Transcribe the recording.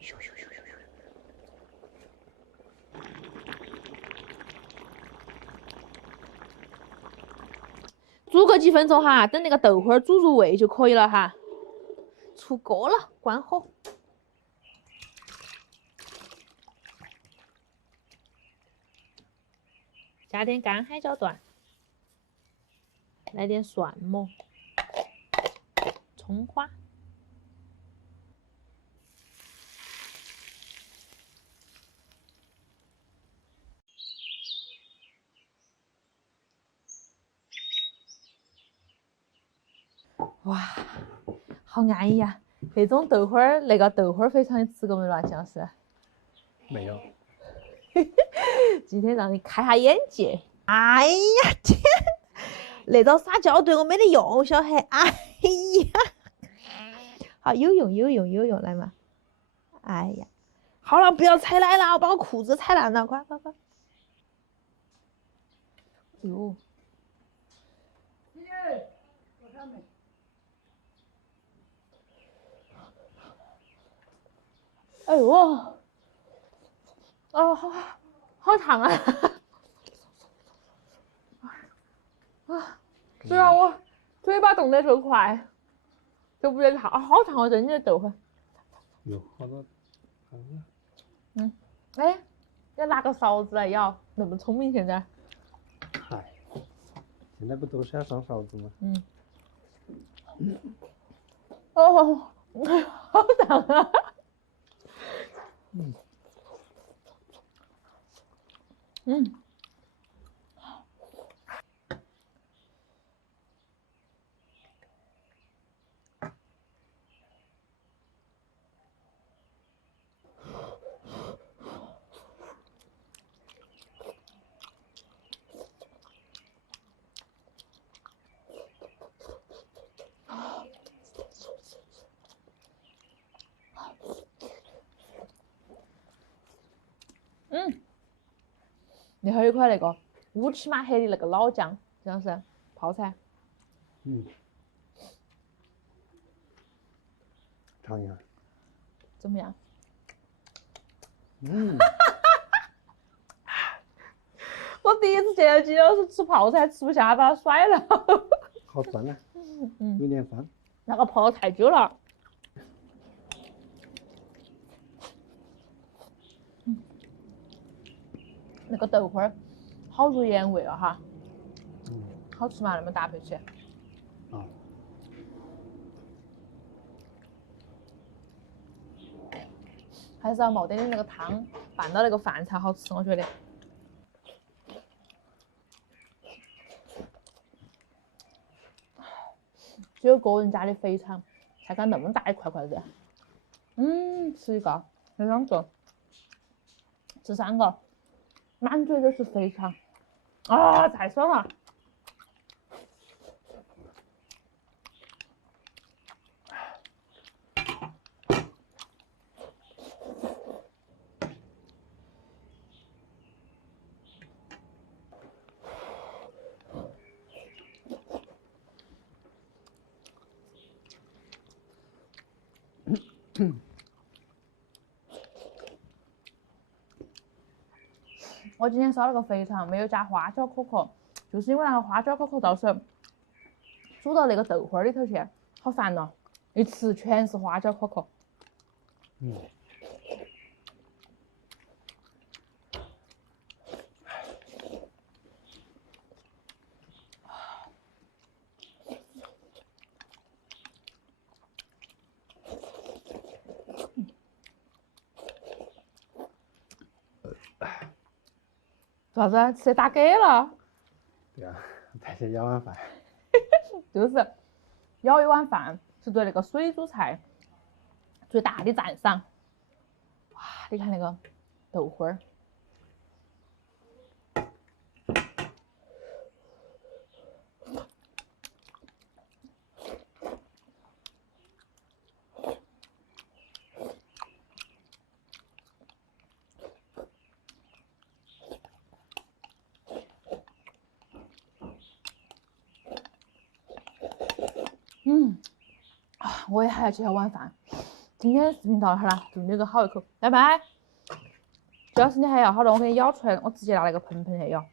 咻咻咻咻咻。煮个几分钟哈，等那个豆花煮入味就可以了哈。出锅了，关火。加点干海椒段，来点蒜末、葱花。哇，好安逸呀！那种豆花儿，那个豆花儿肥肠你吃过没嘛？姜老师？没有。今天让你开下眼界。哎呀天，那种撒娇对我没得用，小黑。哎呀，好有用有用有用，来嘛。哎呀，好了，不要踩奶了，我把我裤子踩烂了，快快快！哟，哎呦，哦，好烫啊！啊，只要我嘴巴动得够快，就不觉得烫，好烫哦！真的豆花。有好多。哎，要拿个勺子来舀，那么聪明现在。嗨，现在不都是要上勺子吗？哦，好烫啊！你还有一块那个乌漆嘛黑的那个老姜，这样是泡菜。尝一下。怎么样？我第一次见到金老师吃泡菜吃不下，把他甩了。好酸啊。有点酸。那个泡得太久了。那个豆花儿好入盐味了哈。好吃嘛，那么搭配起。啊。还是要冒点那个汤拌到那个饭才好吃，我觉得。只有个人家的肥肠才敢那么大一块块的。吃一个，吃两个，吃3个，满嘴都是肥肠，啊，太爽了！我今天烧了个肥肠，没有加花椒可可，就是因为那个花椒可可到时候煮到那个豆花里头去，好烦哦！一吃全是花椒可可。做啥子？吃打嗝了？对啊，再去舀碗饭。就是舀一碗饭，是对那个水煮菜最大的赞赏。哇，你看那个豆花儿。我也还要去舀碗饭。今天的视频到这儿了，祝你个好胃口，拜拜。主要是你还要好了，我给你舀出来，我直接拿那个盆盆去舀。